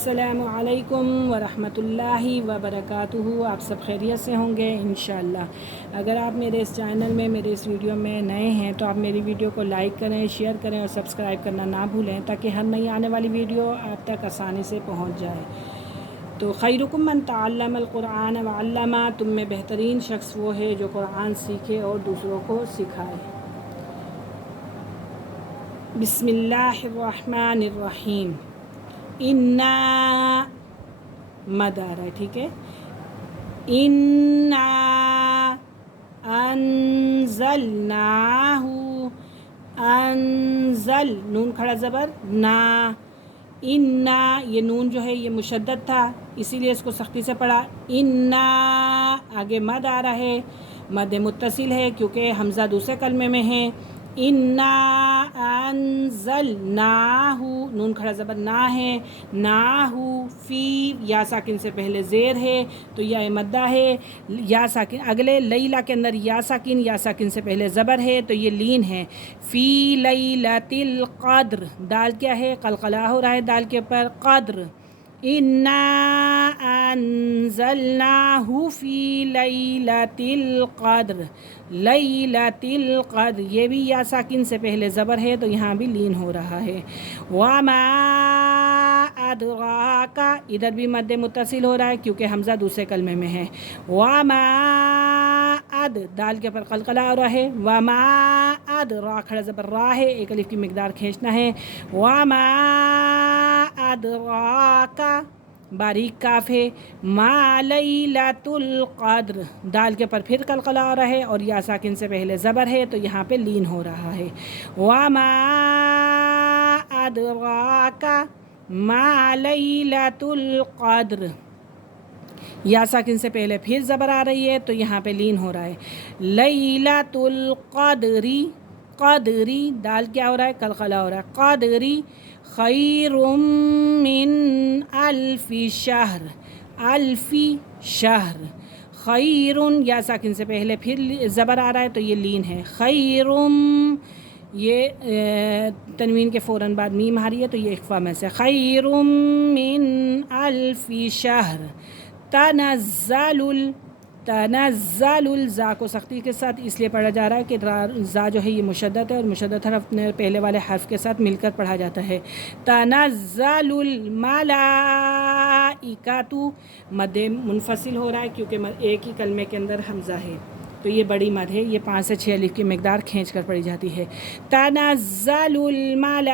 अस्सलामु अलैकुम वरहमतुल्लाहि वबरकातुहू। आप सब खैरियत से होंगे इंशाअल्लाह। अगर आप मेरे इस चैनल में मेरे इस वीडियो में नए हैं तो आप मेरी वीडियो को लाइक करें, शेयर करें और सब्सक्राइब करना ना भूलें ताकि हर नई आने वाली वीडियो आप तक आसानी से पहुंच जाए। तो खैरुकुम मन तअल्लमल कुरान व अल्लमा, तुम में बेहतरीन शख्स वो है जो कुरान सीखे और दूसरों को सिखाए। बिस्मिल्लाहिर्रहमानिर्रहीम। इन्ना मद आ रहा है, ठीक है। इन्ना अंज़लनाहु, अंज़ल नून खड़ा ज़बर ना, इन्ना ये नून जो है ये मुशद्दद था इसीलिए इसको सख्ती से पढ़ा। इन्ना आगे मद आ रहा है, मद मुत्तसिल है क्योंकि हमज़ा दूसरे कलमे में है। इन्ना अंज़लनाहु नून खड़ा ज़बर ना है, नाहु फ़ी या साकिन से पहले ज़ेर है तो या मद्दा है। या साकिन अगले लैला के अंदर या साकिन से पहले ज़बर है तो ये लीन है। फ़ी लैलतिल क़द्र, दाल क्या है, क़लक़ला हो रहा है दाल के ऊपर, क़द्र। इन्ना अंज़लनाहु फ़ी लैलतिल क़द्र, लैलतिल क़द्र ये भी या साकिन से पहले ज़बर है तो यहाँ भी लीन हो रहा है। वमा अदराका, इधर भी मद्दे मुत्तसिल हो रहा है क्योंकि हमज़ा दूसरे कलमे में है। वमा अद दाल के ऊपर क़लक़ला हो रहा है। वमा अद रा खड़ा ज़बर रा है, एक अलिफ की मिक़दार खींचना है। वमा अदराका बारीक काफ है। मा लैलतुल क़द्र दाल के ऊपर फिर क़लक़ला हो रहा है और या साकिन से पहले ज़बर है तो यहाँ पे लीन हो रहा है। वमा अदराका मा लैलतुल क़द्र, या साकिन से पहले फिर ज़बर आ रही है तो यहाँ पे लीन हो रहा है। लैलतुल क़द्री, क़द्री दाल क्या हो रहा है, क़लक़ला हो रहा है। क़द्री खैरुम मिन अल्फ़ि शहर, अल्फ़ी शहर। खैरुन या साकिन से पहले फिर ज़बर आ रहा है तो ये लीन है। खैरुम ये तनवीन के फ़ौरन बाद मीम आ रही है तो ये इख्फ़ा में से। खैरुम मिन अल्फ़ि शहर। तनज़्ज़लुल, तनज़्ज़लुल ज़ा को सख्ती के साथ इसलिए पढ़ा जा रहा है कि ज़ा जो है ये मुशद्दद है और मुशद्दद हर्फ अपने पहले वाले हर्फ के साथ मिलकर पढ़ा जाता है। तनज़्ज़लुल मलाइकातु मद्दे मुनफसिल हो रहा है क्योंकि एक ही कलमे के अंदर हमज़ा है तो ये बड़ी मद है, ये 5 से 6 अलिफ की मिक़दार खींच कर पढ़ी जाती है। तनज़्ज़लुल मलाइकातु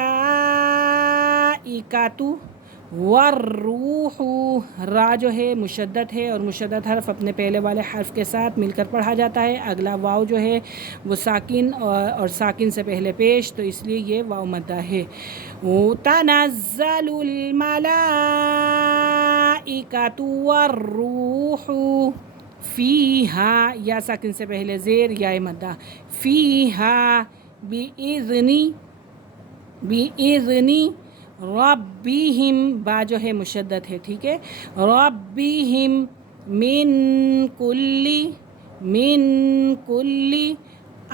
वर्रूहु, रा जो है मुशद्दद है और मुशद्दद हर्फ अपने पहले वाले हर्फ के साथ मिलकर पढ़ा जाता है। अगला वाव जो है वो साकिन और साकिन से पहले पेश तो इसलिए ये वाव मद्दा है। तनज़्ज़लुल मलाइकातु वर्रूहु फ़ीहा, या साकिन से पहले ज़ेर या मद्दा। फ़ीहा बिइज़्नी, बिइज़्नी रब्बिहिम, बा जो है मुशद्दद है, ठीक है। रब्बिहिम मिन कुल्ली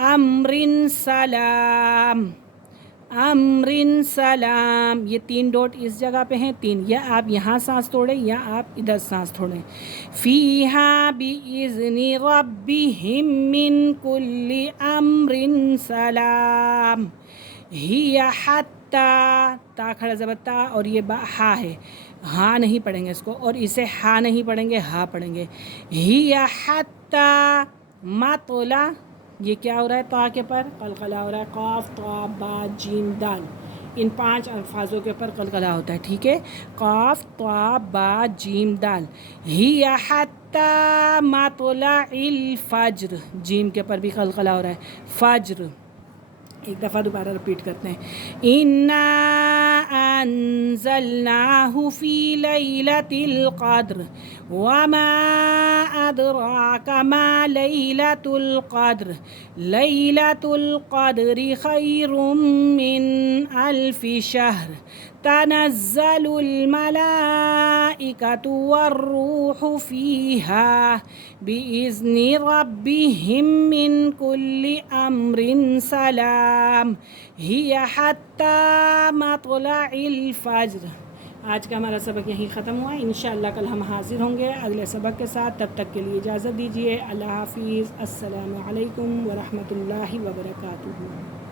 अम्रिन सलाम, अम्रिन सलाम ये 3 डॉट इस जगह पे हैं, 3 या आप यहाँ सांस छोड़ें या आप इधर सांस छोड़ें। फ़ीहा बिइज़्नि रब्बिहिम मिन कुल्ली अम्रिन सलाम। हिया हत्ता, ता खड़ा ज़बर ता और ये बा हा है, हाँ नहीं पढ़ेंगे इसको और इसे हा नहीं पढ़ेंगे, हा पढ़ेंगे। हिया हत्ता मतला, ये क्या हो रहा है, ता के ऊपर क़लक़ला हो रहा है। क़ाफ ता बा जीम दाल इन 5 अल्फाजों के ऊपर क़लक़ला होता है, ठीक है। क़ाफ ता बा जीम दाल। हिया हत्ता मतलइल फ़ज्र, जीम के ऊपर भी क़लक़ला हो रहा है, फ़ज्र। एक दफ़ा दोबारा रिपीट करते हैं। इन्ना अंज़लनाहु फ़ी लैलतिल क़द्र वमा अदराका मा लैलतुल क़द्र, लैलतुल क़द्रि खैरुम मिन अल्फ़ि शहर। तनज़्ज़लुल मलाइकातु वर्रूहु फ़ीहा बिइज़्नि रब्बिहिम मिन कुल्ली अम्रिन सलाम। हिया हत्ता मतलइल फ़ज्र, آج کا ہمارا سبق یہیں ختم ہوا. انشاءاللہ کل ہم حاضر ہوں گے اگلے سبق کے ساتھ. تب تک کے لیے اجازت دیجیے. اللہ حافظ. السلام علیکم ورحمۃ اللہ وبرکاتہ.